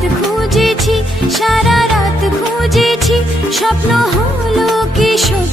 রাত খুঁজেছি সারা রাত খুঁজেছি স্বপ্ন হলো কি সত্য